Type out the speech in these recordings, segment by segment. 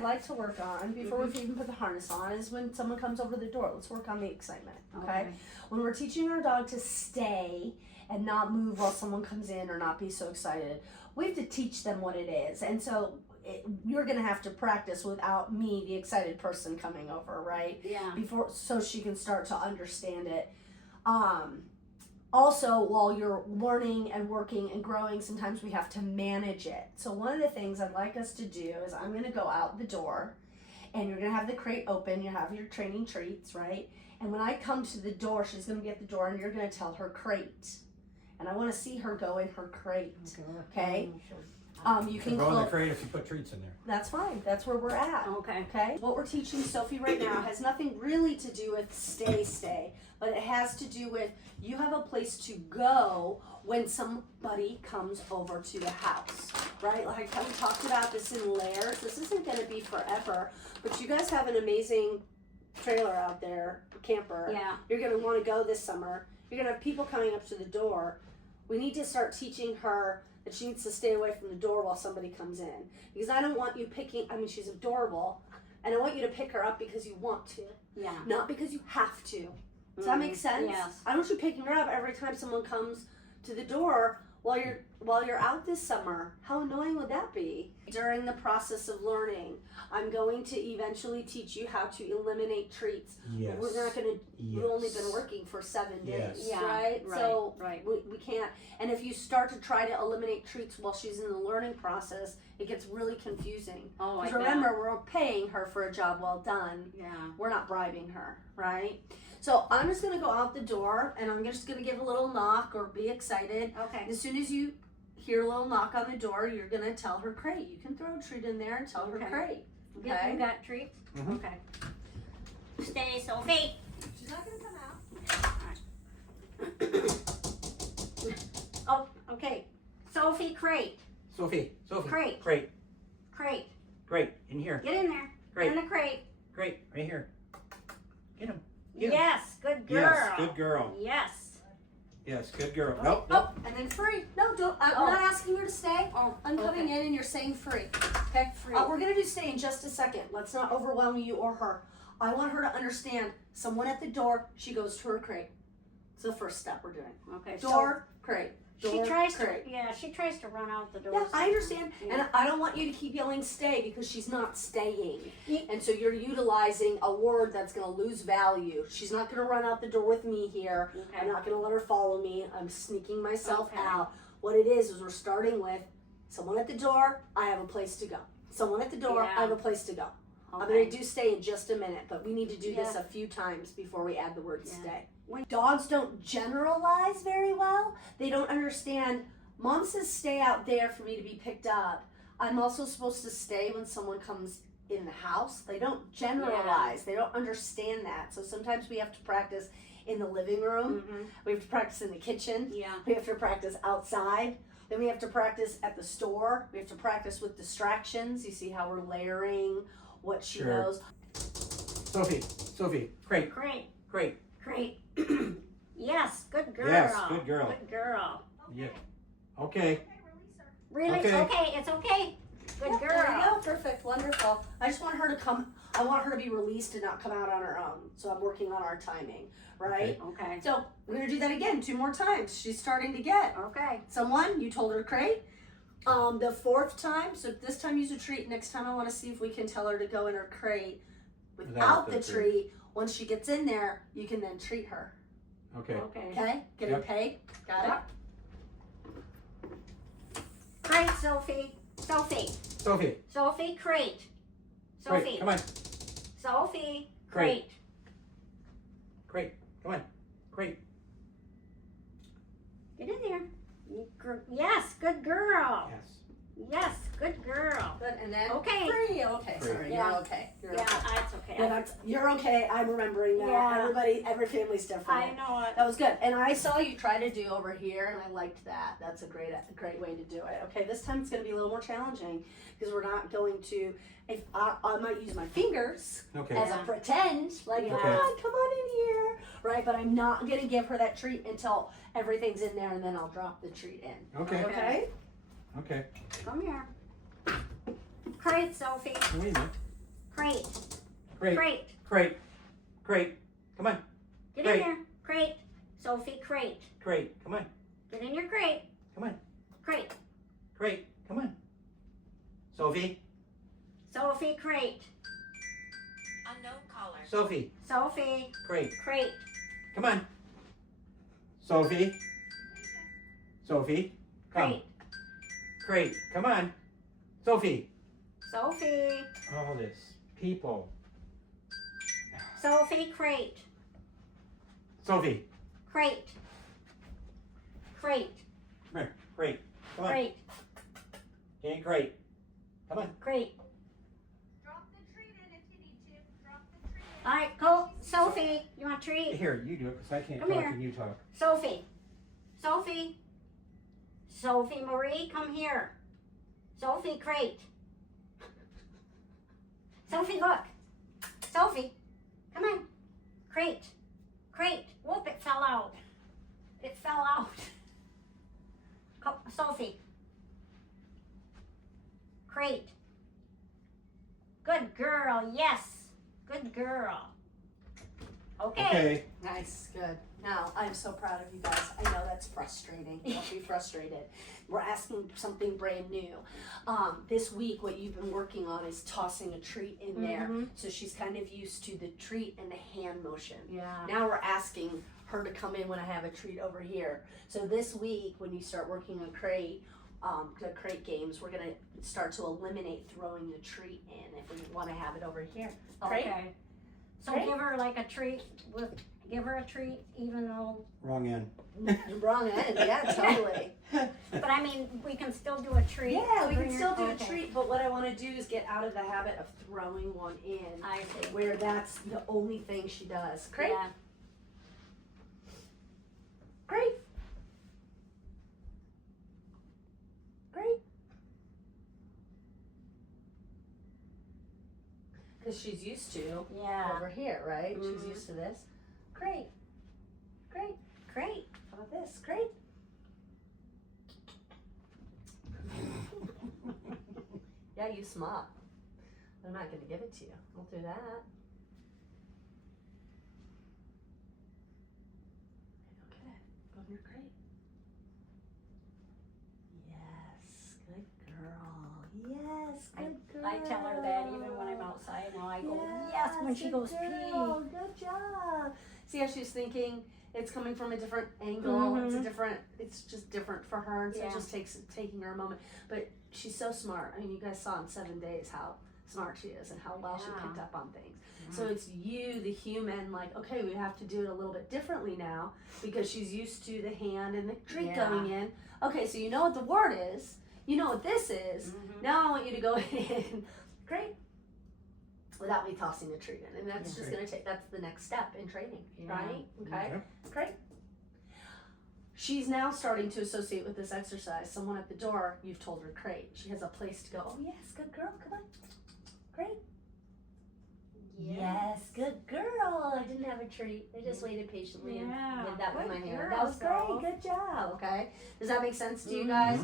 I'd like to work on before we even put the harness on is when someone comes over the door. Let's work on the excitement, okay? When we're teaching our dog to stay and not move while someone comes in or not be so excited, we have to teach them what it is. And so you're gonna have to practice without me, the excited person, coming over, right? Yeah. So she can start to understand it. Also, while you're learning and working and growing, sometimes we have to manage it. So one of the things I'd like us to do is I'm going to go out the door, and you're going to have the crate open. You have your training treats, right? And when I come to the door, she's going to be at the door, and you're going to tell her crate. And I want to see her go in her crate, okay? You can go in the crate if you put treats in there. That's fine. That's where we're at. Okay. Okay. What we're teaching Sophie right now has nothing really to do with stay, but it has to do with you have a place to go when somebody comes over to the house, right? Like I kind of talked about this in layers. This isn't going to be forever, but you guys have an amazing trailer out there, camper. Yeah. You're going to want to go this summer. You're going to have people coming up to the door. We need to start teaching her that she needs to stay away from the door while somebody comes in. Because I don't want you she's adorable, and I want you to pick her up because you want to. Yeah. Not because you have to. Does that make sense? Yes. I don't want you picking her up every time someone comes to the door while you're out this summer. How annoying would that be? During the process of learning, I'm going to eventually teach you how to eliminate treats. Yes. We're not going to, Yes. we've only been working for 7 days, Yes. Yeah, right? right, So right. we can't, and if you start to try to eliminate treats while she's in the learning process, it gets really confusing. Oh, I Because bet. remember, we're paying her for a job well done. Yeah. We're not bribing her, right? So I'm just going to go out the door, and I'm just going to give a little knock or be excited. Okay. As soon as you hear a little knock on the door, you're going to tell her crate. You can throw a treat in there and tell her Okay. crate. You Okay? got treats? Mhm. Okay. Stay, Sophie. She's not going to come out. Oh, okay. Sophie, crate. Sophie. Crate. Crate. Crate. Crate. In here. Get in there. Crate. In the crate. Crate. Right here. Get him. Get him. Yes, good girl. Yes. Good girl. Yes. Yes. Good girl. Nope. Oh, and then free. No, don't. I'm Oh. not asking her to stay. Oh, I'm coming in, and you're saying free. Okay? Free. We're going to do stay in just a second. Let's not overwhelm you or her. I want her to understand someone at the door, she goes to her crate. It's the first step we're doing. Okay. Door, crate. So Door, she tries crate. to. Yeah, she tries to run out the door. Yeah, I understand. Yeah. And I don't want you to keep yelling stay because she's not staying. Ye- And so you're utilizing a word that's going to lose value. She's not going to run out the door with me here. Okay. I'm not going to let her follow me. I'm sneaking myself Okay. out. What it is we're starting with someone at the door, I have a place to go. Someone at the door, Yeah. I have a place to go. I'm Okay. going to do stay in just a minute, but we need to do this Yeah. a few times before we add the word Yeah. stay. When dogs don't generalize very well, they don't understand. Mom says stay out there for me to be picked up. I'm also supposed to stay when someone comes in the house. They don't generalize. They don't understand that. So sometimes we have to practice in the living room. Mhm. We have to practice in the kitchen. Yeah. We have to practice outside. Then we have to practice at the store. We have to practice with distractions. You see how we're layering what she Sure. knows. Sophie. Sophie. Crate. Crate. Crate. Crate. Yes, good girl. Yes, good girl. Good girl. Yeah. Okay. Really? Okay. Okay, it's okay. Good Yep, girl. There you go. Perfect. Wonderful. I just want her to come. I want her to be released and not come out on her own. So I'm working on our timing, right? Okay. So we're gonna do that again 2 more times. She's starting to get Okay. someone. You told her crate. The 4th time. So this time use a treat. Next time I want to see if we can tell her to go in her crate without the treat. Once she gets in there, you can then treat her. Okay. Okay. Okay? Get her Yep. paid. Got it? Crate, Sophie. Sophie. Sophie. Sophie, crate. Crate. Sophie. Come on. Sophie, Crate. crate. Crate. Come on. Crate. Get in there. Yes, good girl. Yes. Yes, good girl. Good. And then Okay. free. Okay. Free. Sorry. Yeah. You're okay. You're Yeah, okay. that's okay. Yeah, you're okay. I'm remembering that. Yeah. Every family's different. I know it. That was good. And I saw you try to do over here, and I liked that. That's a great way to do it. Okay, this time it's going to be a little more challenging because we're not going to. If I might use my fingers Okay. as a pretend, like, Yeah. come on in here, right? But I'm not going to give her that treat until everything's in there, and then I'll drop the treat in. Okay. Okay. Okay. Come here. Crate, Sophie. Wait a minute. Crate. Crate. Crate. Crate. Crate. Come on. Get Crate. in there. Crate. Sophie, crate. Crate. Come on. Get in your crate. Come on. Crate. Crate. Come on. Sophie. Sophie, crate. Unknown caller. Sophie. Sophie, Crate. crate. Come on. Sophie. Sophie. Come. Crate. Crate. Come on. Sophie. Sophie. All this. People. Sophie, crate. Sophie. Crate. Crate. Come here. Crate. Come on. Crate. Get in crate. Come on. Crate. Drop the treat in if you need to. Drop the treat in. All right, go. Sophie, you want a treat? Here, you do it because I can't Come talk here. and you talk. Sophie. Sophie. Sophie Marie, come here. Sophie, crate. Sophie, look. Sophie, come on. Crate. Crate. Whoop, it fell out. It fell out. Sophie. Crate. Good girl, yes. Good girl. Okay. Nice, good. Now, I'm so proud of you guys. I know that's frustrating. Don't be frustrated. We're asking something brand new. This week, what you've been working on is tossing a treat in there. Mhm. So she's kind of used to the treat and the hand motion. Yeah. Now we're asking her to come in when I have a treat over here. So this week, when you start working on crate, the crate games, we're gonna start to eliminate throwing the treat in if we want to have it over here. Crate? Okay. So Crate? give her like a treat give her a treat even though, Wrong end. Wrong end, yeah, totally. but I mean, we can still do a treat. Yeah, we can Bring still her- do okay. a treat, but what I want to do is get out of the habit of throwing one in, I see. where that's the only thing she does. Crate? Yeah. Great. Great. Because she's used to Yeah. over here, right? Mhm. She's used to this. Great. Great. Great. How about this? Great. Yeah, you smart. I'm not going to give it to you. I'll do that. Okay. Go in your crate. Yes. Good girl. Yes. Good girl. I tell her that even when I'm outside now. I go, yes, when she good goes girl. pee. Good job. See how she's thinking? It's coming from a different angle. It's a different. It's just different for her, and so Yeah. it just takes taking her a moment. But she's so smart. I mean, you guys saw in 7 days how smart she is and how well she Yeah. picked up on things. So it's you, the human, like, okay, we have to do it a little bit differently now because she's used to the hand and the treat Yeah. going in. Okay, so you know what the word is. You know what this is. Mhm. Now I want you to go in. Great. Without me tossing the treat in. And that's just going to take, that's the next step in training, Yeah. right? Okay. Great. She's now starting to associate with this exercise. Someone at the door, you've told her crate. She has a place to go. Oh, yes, good girl. Come on. Great. Yes, good girl. I didn't have a treat. I just waited patiently and Yeah. did that with my Good hand. girl, That was great. Soph. Good job. Okay. Does that make sense to you guys?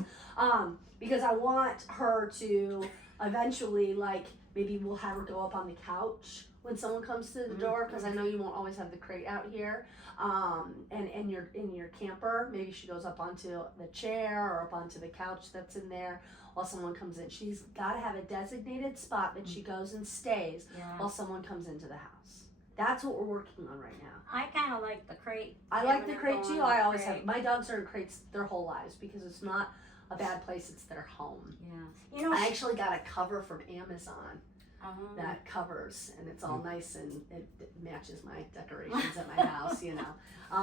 Because I want her to eventually, like, maybe we'll have her go up on the couch when someone comes to the door, because I know you won't always have the crate out here. And you're in your camper, maybe she goes up onto the chair or up onto the couch that's in there while someone comes in. She's got to have a designated spot that she goes and stays Yeah. while someone comes into the house. That's what we're working on right now. I kind of like the crate. I like Having the her crate go too. in I the always crate. have. My dogs are in crates their whole lives because it's not a bad place. It's their home. Yeah. You know, I actually got a cover from Amazon uh-huh. that covers, and it's all nice and it matches my decorations at my house, you know.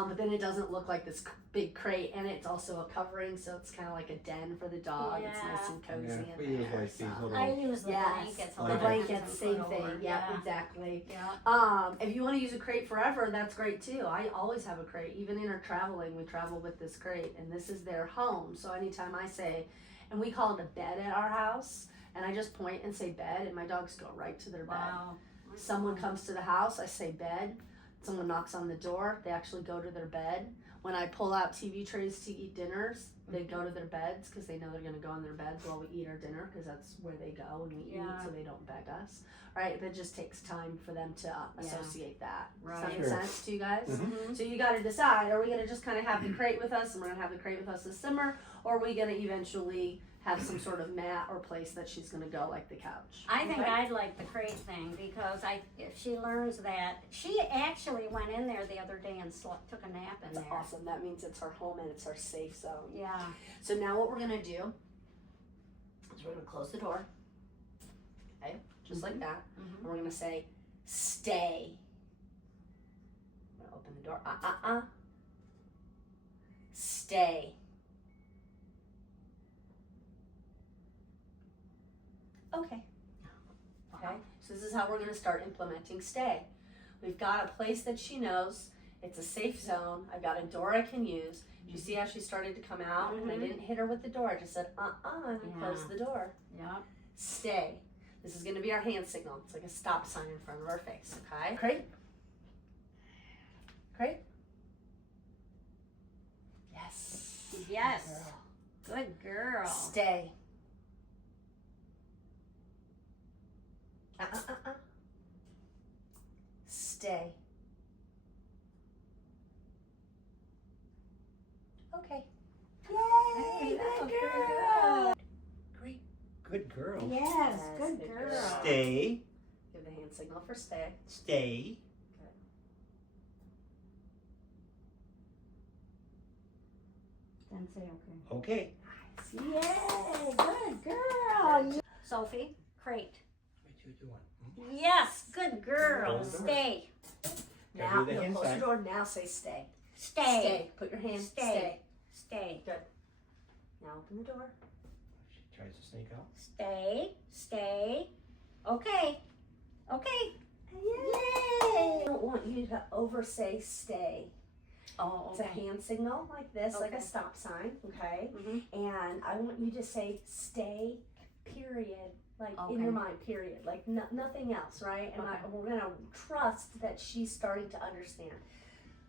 But then it doesn't look like this big crate, and it's also a covering, so it's kind of like a den for the dog. It's nice and cozy Yeah, in we use there. like these little. I use the Yes. blankets. a The lot of blankets, times and same put thing. over. Yeah, exactly. Yeah. If you want to use a crate forever, that's great too. I always have a crate. Even in our traveling, we travel with this crate, and this is their home. So anytime I say, and we call it a bed at our house, and I just point and say bed, and my dogs go right to their bed. Wow. Someone comes to the house, I say bed. Someone knocks on the door, they actually go to their bed. when I pull out TV trays to eat dinners, they go to their beds because they know they're going to go in their beds while we eat our dinner because that's where they go when we eat, so they don't beg us, right? But it just takes time for them to associate that. Does that make sense to you guys? Mm-hmm. So you got to decide, are we going to just kind of have the crate with us and we're going to have the crate with us this summer, or are we going to eventually have some sort of mat or place that she's going to go, like the couch? I think I'd like the crate thing because if she learns that, she actually went in there the other day and took a nap in That's there. awesome. That means it's our home and it's our safe zone. Yeah. So now what we're going to do is we're going to close the door. Okay? Just like that. Mhm. And we're going to say, stay. I'm going to open the door. Stay. Okay. Okay, so this is how we're going to start implementing stay. We've got a place that she knows. It's a safe zone. I've got a door I can use. You see how she started to come out? And I didn't hit her with the door. I just said, and close the door. Yeah. Stay. This is going to be our hand signal. It's like a stop sign in front of our face, okay? Crate. Crate. Yes. Yes. Girl. Good girl. Stay. Stay. Okay. Yay! Good girl. Great. Good girl. Yes, Yes, good good girl. girl. Stay. Give the hand signal for stay. Stay. Then say okay. Okay. Yay, good girl. Sophie, crate. What you doing? Yes, good girl. Close the door. Stay. Gotta Now, do the hand close the sign. door. Now say stay. Stay. Put your hand. Stay. Stay. Good. Now open the door. She tries to sneak out. Stay. Stay. Okay. Okay. Yay! I don't want you to oversay stay. Oh, It's a hand signal like this, like a Okay. stop sign, okay? Mhm. And I want you to say stay, period, like in Okay. your mind, period, like nothing else, right? And Okay. we're gonna trust that she's starting to understand.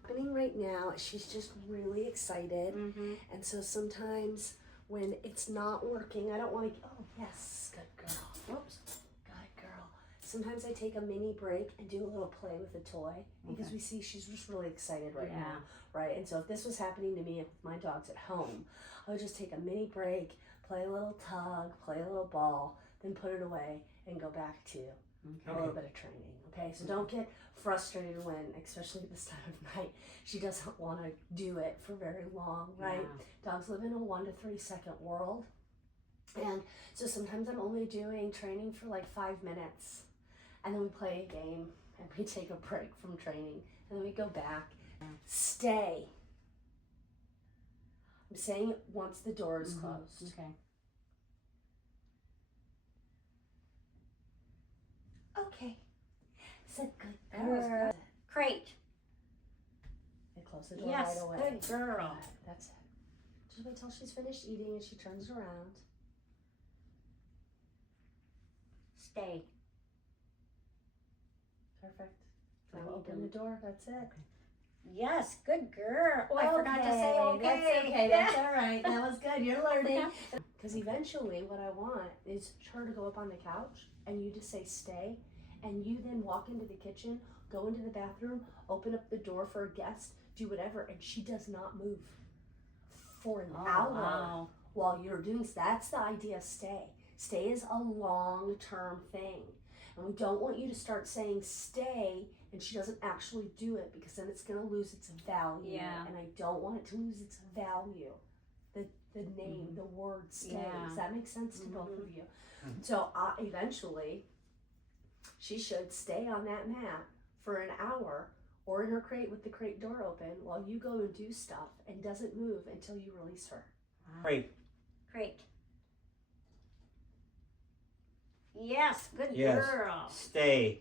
Happening right now, she's just really excited, Mm-hmm. and so sometimes when it's not working, I don't want to. Oh yes, good girl. Whoops, good girl. Sometimes I take a mini break and do a little play with a toy because we see she's just really excited right now, right? And so if this was happening to me with my dogs at home, I would just take a mini break, play a little tug, play a little ball, then put it away and go back to a little bit of training. Okay, so don't get frustrated when, especially this time of night, she doesn't want to do it for very long, right? Dogs live in a 1 to 3 second world, and so sometimes I'm only doing training for like 5 minutes, and then we play a game and we take a break from training and then we go back. Stay. I'm saying it once the door is closed. Okay. Okay. Said good That was girl. good. Crate. And close the door Yes, right away. good girl. Good. That's it. Just wait till she's finished eating and she turns around. Stay. Perfect. So Now we open do- the door. That's it. Yes, good girl. Oh, I forgot to say okay. That's okay. That's all right. That was good. You're learning. Because eventually, what I want is her to go up on the couch and you just say stay, and you then walk into the kitchen, go into the bathroom, open up the door for a guest, do whatever, and she does not move for an hour Wow. while you're doing. That's the idea. Stay. Stay is a long-term thing, and we don't want you to start saying stay and she doesn't actually do it, because then it's going to lose its value. Yeah. And I don't want it to lose its value. The name, the word stay. Yeah. Does that make sense to both of you? So eventually, she should stay on that mat for an hour or in her crate with the crate door open while you go and do stuff, and doesn't move until you release her. Crate. Crate. Yes, good Yes. girl. Stay.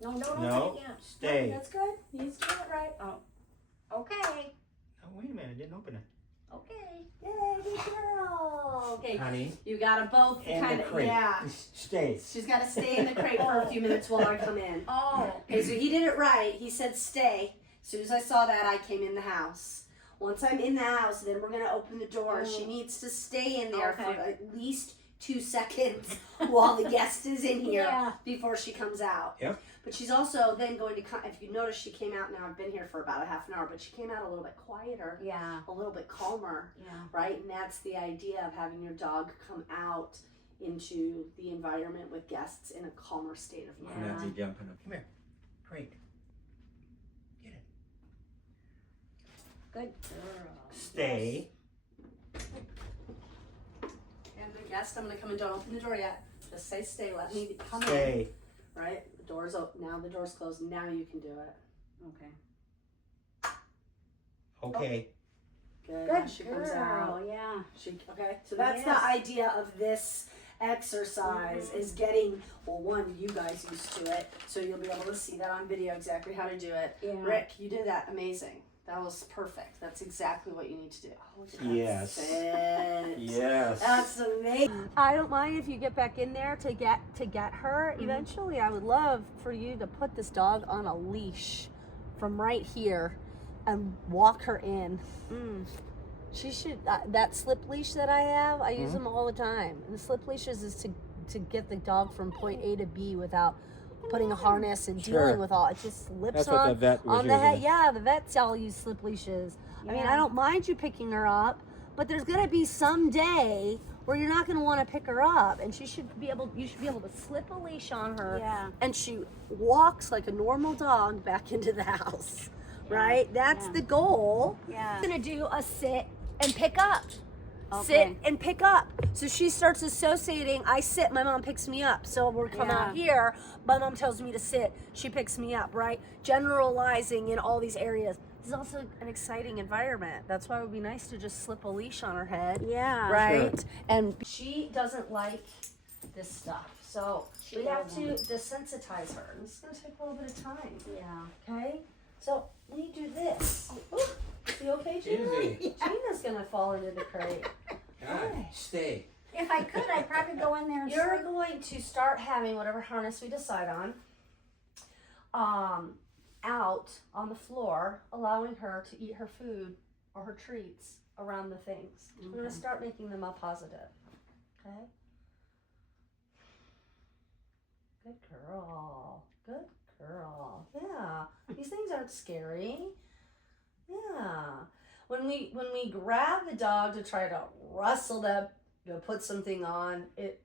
No, don't No. say it yet. Stay. That's good. You did it right. Okay. Oh, wait a minute. I didn't open it. Okay. Yay, good girl. Okay, Honey. you gotta both And kind the of, crate. yeah. Stay. She's got to stay in the crate for a few minutes while I come in. Oh. Okay, so he did it right. He said stay. As soon as I saw that, I came in the house. Once I'm in the house, then we're gonna open the door. She needs to stay in there for at least 2 seconds while the guest is in here before she comes out. Yep. But she's also then going to come, if you notice, she came out, now I've been here for about a half an hour, but she came out a little bit quieter, a little bit calmer, right? And that's the idea of having your dog come out into the environment with guests in a calmer state of mind. Nancy jumping up. Come here. Great. Get it. Good girl. Stay. And the guest, I'm gonna come and don't open the door yet. Just say stay, let me come in. Stay. Right? The door's open, now the door's closed, now you can do it. Okay. Okay. Good. Good Now she comes out. girl, yeah. Okay, so that's the idea of this exercise is getting, well, one, you guys used to it, so you'll be able to see that on video exactly how to do it. Yeah. Rick, you did that amazing. That was perfect. That's exactly what you need to do. Oh, that's Yes. it. Yes. That's amazing. I don't mind if you get back in there to get her. Eventually, I would love for you to put this dog on a leash from right here and walk her in. She should, that slip leash that I have, I use them all the time. And the slip leashes is to get the dog from point A to B without putting a harness and dealing with all. It just slips That's what the vet was on the head. using. Yeah, the vets all use slip leashes. I mean, I don't mind you picking her up, but there's gonna be some day where you're not gonna want to pick her up, and you should be able to slip a leash on her, and she walks like a normal dog back into the house. Right? That's the goal. Yeah. I'm gonna do a sit and pick up. Okay. Sit and pick up. So she starts associating, I sit, my mom picks me up. So we'll come out here, my mom tells me to sit, she picks me up, right? Generalizing in all these areas. This is also an exciting environment. That's why it would be nice to just slip a leash on her head. Yeah. Right? And she doesn't like this stuff. So we have to desensitize her. And it's gonna take a little bit of time. Yeah. Okay? So let me do this. Ooh, you okay, Gina? Easy. Gina's gonna fall into the crate. God, stay. If I could, I'd probably go in there and You're sleep. going to start having whatever harness we decide on, out on the floor, allowing her to eat her food or her treats around the things. I'm gonna start making them a positive. Okay? Good girl. Good girl. Yeah. These things aren't scary. Yeah. When we grab the dog to try to rustle them, put something on, it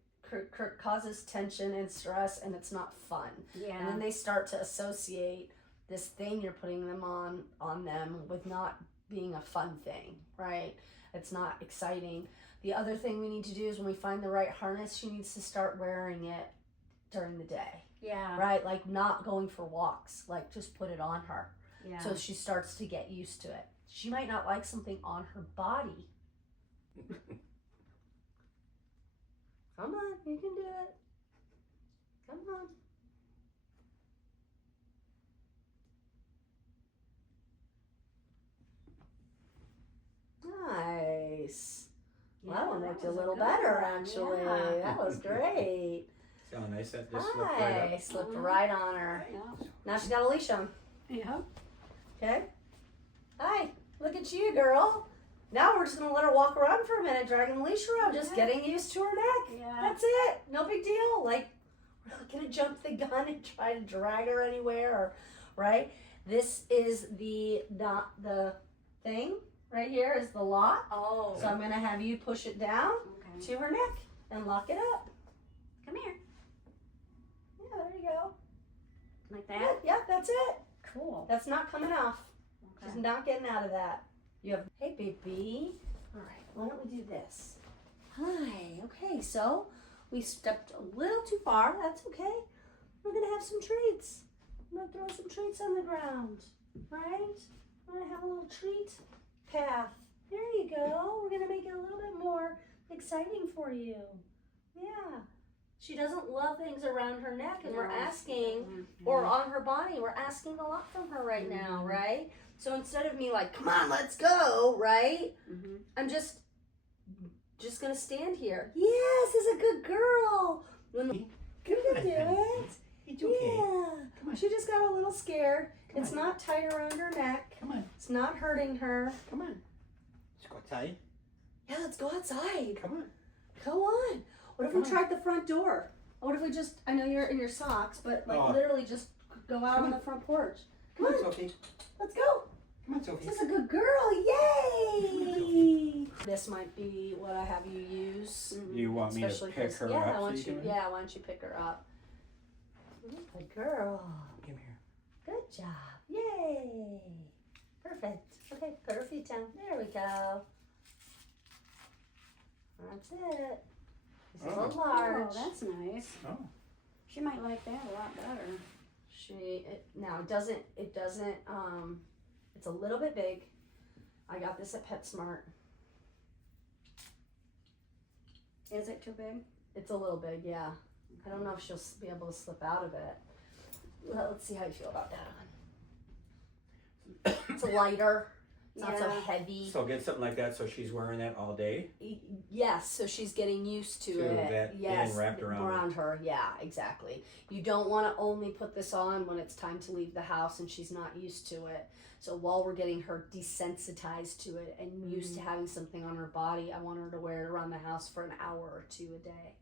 causes tension and stress, and it's not fun. Yeah. And then they start to associate this thing you're putting them on them with not being a fun thing, right? It's not exciting. The other thing we need to do is when we find the right harness, she needs to start wearing it during the day. Yeah. Right? Like not going for walks. Like just put it on her. Yeah. So she starts to get used to it. She might not like something on her body. Come on, you can do it. Come on. Nice. Well, that one looked a little better, actually. Yeah. That was great. So nice that this slipped right Hi. up. Slipped right on her. Yeah. Now she's got a leash on. Yeah. Okay. Hi. Look at you, girl. Now we're just going to let her walk around for a minute, dragging the leash around, just getting used to her neck. Yeah. That's it. No big deal. Like, we're not going to jump the gun and try to drag her anywhere, or, right? This is the thing right here is the lock. Oh. So I'm going to have you push it down Okay. to her neck and lock it up. Come here. Yeah, there you go. Like Yeah, that? yeah, that's it. Cool. That's not coming off. Okay. She's not getting out of that. You have, hey baby. All right, why don't we do this? Hi, okay, so we stepped a little too far. That's okay. We're gonna have some treats. I'm gonna throw some treats on the ground, right? We're gonna have a little treat path. There you go. We're gonna make it a little bit more exciting for you. Yeah. She doesn't love things around her neck, and we're asking, or on her body, we're asking a lot from her right now, right? So instead of me like, come on, let's go, right? I'm just gonna stand here. Yes, is a good girl. When you can do it. It's okay. Yeah. She just got a little scared, Come It's on. not tight around her neck. Come on. It's not hurting her. Come on. Let's go outside. Yeah, let's go outside. Come on. Go on. What if Come we on. tried the front door? What if we just, I know you're in your socks, but like Oh. literally just go out Come on on. the front porch. Come on, Sophie. Let's go. Come on, Sophie. This is a good girl. Yay! This might be what I have you use. You want me to Especially pick 'cause- her yeah, up I so want you you. can- Yeah, why don't you pick her up? Good girl. Come here. Good job. Yay! Perfect. Okay, put her feet down. There we go. That's it. This is a Oh. large. Oh, that's nice. Oh. She might like that a lot better. Now it doesn't, it's a little bit big. I got this at PetSmart. Is it too big? It's a little big, yeah. I don't know if she'll be able to slip out of it. Well, let's see how you feel about that one. It's lighter. It's not so Yeah. heavy. So get something like that so she's wearing that all day. Yes, so she's getting used to To it. that Yes, being wrapped around her. Yeah, exactly. You don't want to only put this on when it's time to leave the house and she's not used to it. So while we're getting her desensitized to it and used to having something on her body, I want her to wear it around the house for an hour or two a day.